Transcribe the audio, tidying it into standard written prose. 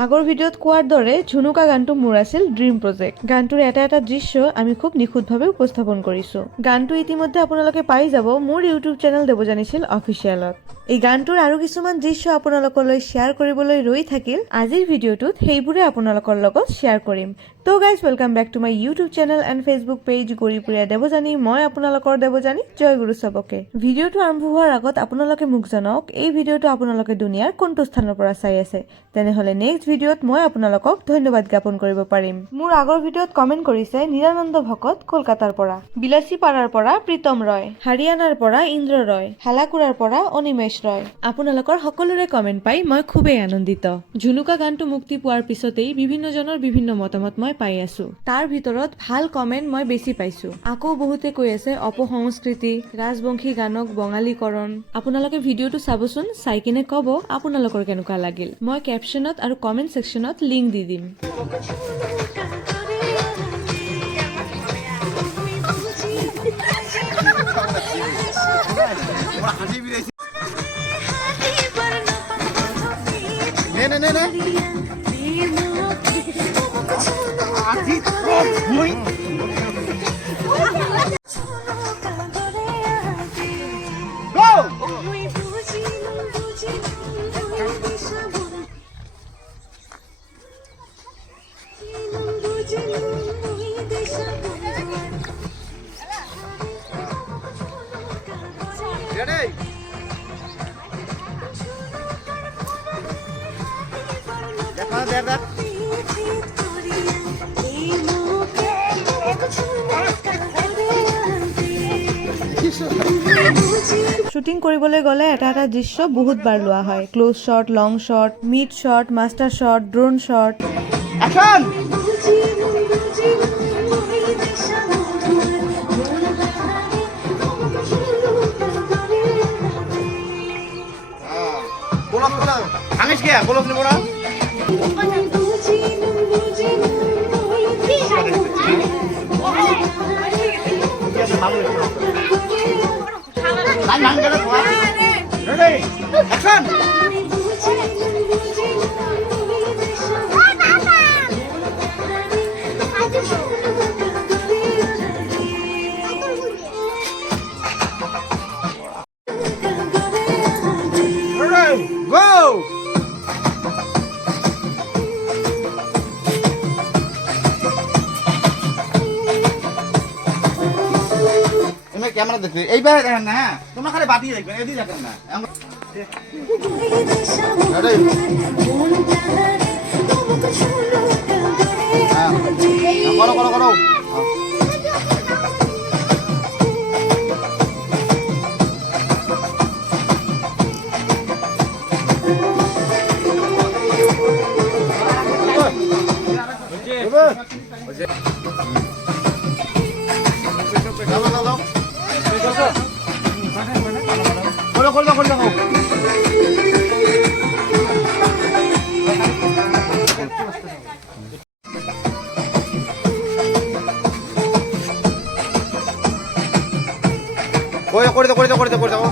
আগৰ ভিডিঅ'ত কোৱাৰ দৰে ঝুনুকা গানটো মোৰ আছিল ড্ৰিম প্ৰজেক্ট। গানটোৰ এটা এটা দৃশ্য আমি খুব নিখুঁতভাৱে উপস্থাপন কৰিছো। গানটো ইতিমধ্যে আপোনালোকে পাই যাব মোৰ ইউটিউব চেনেল দেৱজানিছিল অফিচিয়েলত। এই গানটোৰ আৰু কিছুমান দৃশ্য আপোনালোকলৈ শ্বেয়াৰ কৰিবলৈ ৰৈ থাকিল। আজিৰ ভিডিঅ'টোত সেইবোৰে আপোনালোকৰ লগত শ্বেয়াৰ কৰিম। তো guys, welcome back to my YouTube channel and Facebook page গৌৰীপুৰীয়া দেৱজানী। মই আপোনালোকৰ দেৱজানী, জয় গুৰু চবকে। ভিডিঅ'টো আৰম্ভ হোৱাৰ আগত আপোনালোকে মোক জনাওক এই ভিডিঅ'টো আপোনালোকে দুনিয়াৰ কোনটো স্থানৰ পৰা চাই আছে। তেনেহ'লে নেক্সট ভিডিঅ'ত মই আপোনালোকক ধন্যবাদ জ্ঞাপন কৰিব পাৰিম। মোৰ আগৰ ভিডিঅ'ত কমেণ্ট কৰিছে নিৰানন্দ ভকত কলকাতাৰ পৰা, বিলাচীপাৰাৰ পৰা প্ৰীতম ৰয়, হাৰিয়ানাৰ পৰা ইন্দ্ৰ ৰয়, হালাকুৰাৰ পৰা অনিমেশ ৰয়। আপোনালোকৰ সকলোৰে কমেণ্ট পাই মই খুবেই আনন্দিত। ঝুনুকা গানটো মুক্তি পোৱাৰ পিছতেই বিভিন্নজনৰ বিভিন্ন মতামত মই পাই আছো। তাৰ ভিতৰত ভাল কমেণ্ট মই বেছি পাইছো। আকৌ বহুতে কৈ আছে অপসংস্কৃতি, ৰাজবংশী গানক বঙালীকৰণ। আপোনালোকে ভিডিঅ'টো চাবচোন, চাই কিনে ক'ব আপোনালোকৰ কেনেকুৱা লাগিল। মই কেপশ্যনত আৰু কমেণ্ট ছেকশ্যনত লিংক দি দিম। শ্বুটিং কৰিবলৈ গ'লে এটা এটা দৃশ্য বহুত বাৰ লোৱা হয়। Close shot, long shot, mid shot, master shot, drone shot. Camera দেখবে এইবার দেখেন না, হ্যাঁ তোমরা খালি বাতিয়ে দেখবেন, এদিকে দেখেন না। করো করো করো। করে দাও।